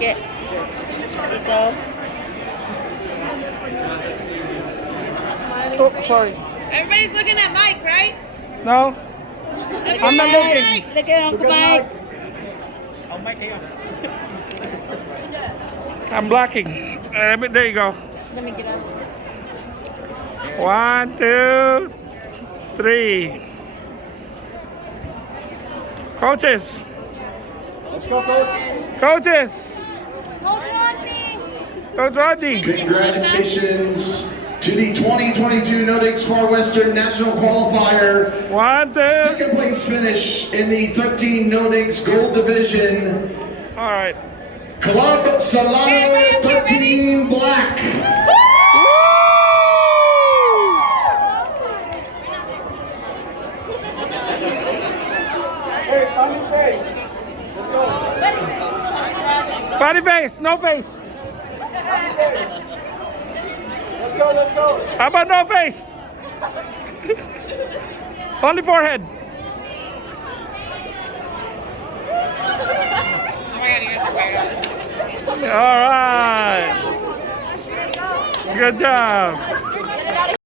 Sige. Dito. Oh, sorry. Everybody's looking at Mike, right? No, I'm not looking. Lagyan ang kumay. I'm blocking. There you go. Dami gila. 1, 2, 3. Coaches. Let's go, coach. Coaches. Coach Rodney. Congratulations to the 2022 Nordics Far Western National Qualifier. 1, 2. Second place finish in the 13 Nordics Gold Division. All right. Club Solano 13 Black. Hey, funny face. Let's go. Body face, no face. Let's go, let's go. How about no face? Only forehead. Oh my god, you guys are weirdos. All right. Good job.